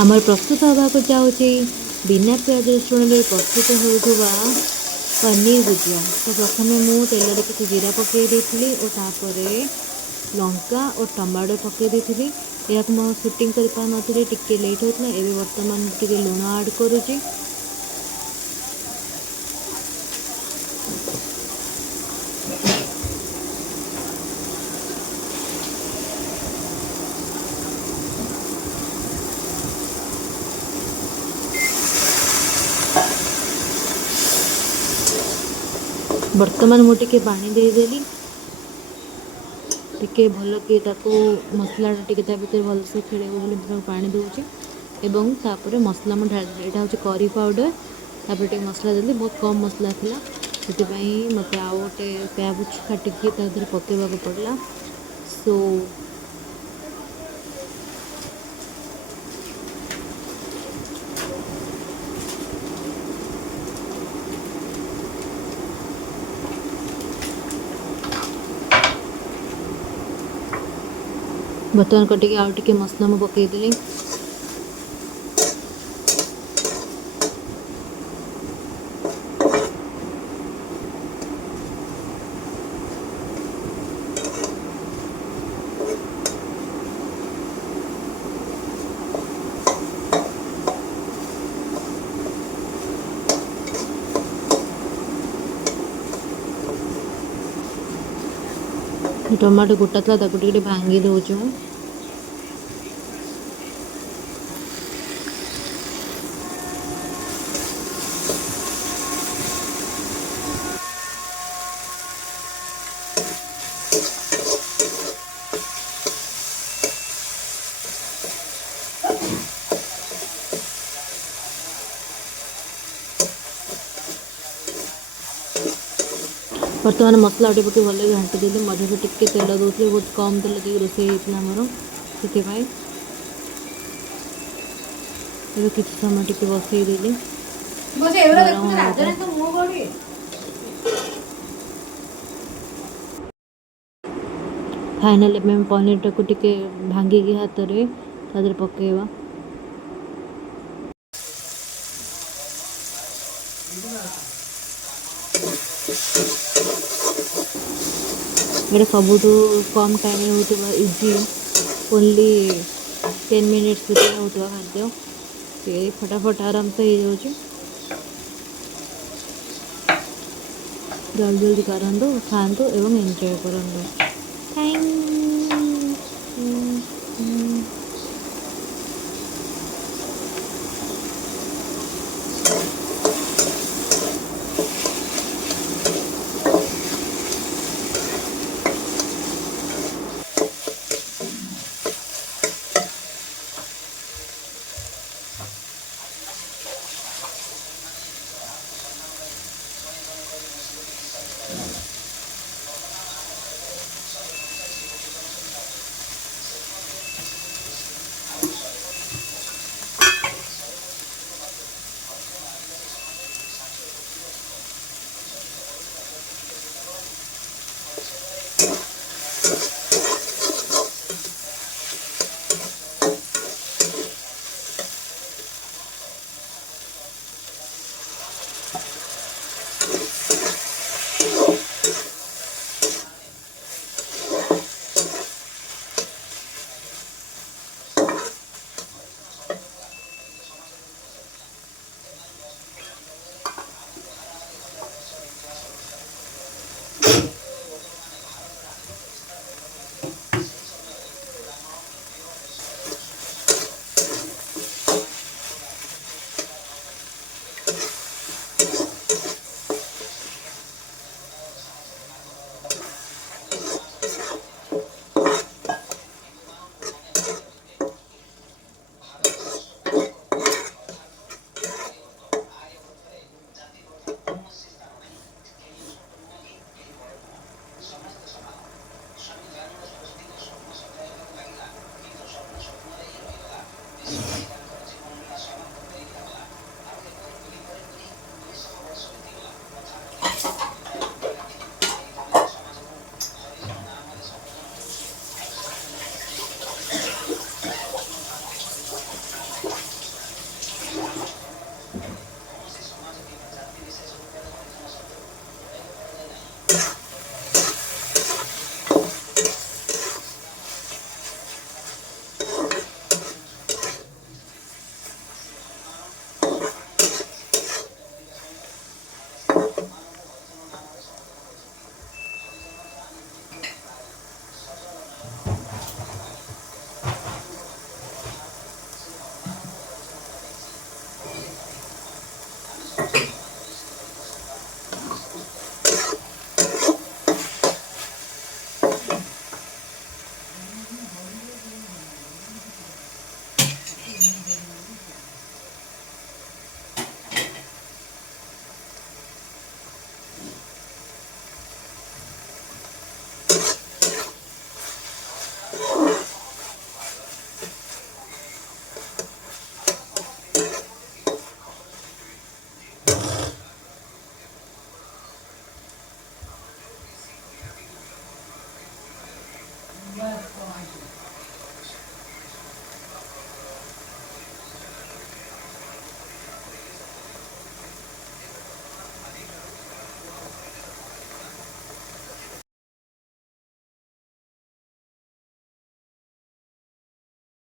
आमर प्रस्तुत होगा जाऊँगी बिना प्याज रसुण प्रस्तुत होगा पनीर भुजिया। तो प्रथम मु तेल किसी जीरा पकई देती और तापर लंका और टमाटो पकई देती। या मुझे शूटिंग कर पार नी टे लेट होता है। एवं बर्तमान टे लुण आड करुँची। बर्तमान मुझे पानी देदेली टिके भल कि मसला टिके भीतर भलसे खेल पानी दूचे एवं तापर मसला मुझे ढाली यहाँ हूँ करी पाउडर तापर मसला देली बहुत कम मसला था से मत आउ गोटे प्याज काटिकी पकेवा पड़ला। सो बर्तमान कटिके आउ टे मसला मुझे पकईदेली। टमाटो गोटा था टे भांगी दौचु। बर्तमान मसला उठे पके भले घाटी देली मझे टिके तेल दूसरे बहुत कम तेल दी रोषे होता मोर से किसी समय टिके बसईदेली। फाइनाली पनीर टाक टिके भांगिकी हाथ में पकेवा। ये सबुठ कम टाइम होता इजी ओनली 10 मिनिट्स भितर होता खाद्य से फटाफट आराम से हो जाऊँ। जल्दी जल्दी करूँ खातु एवं एंजॉय करूँ। थैंक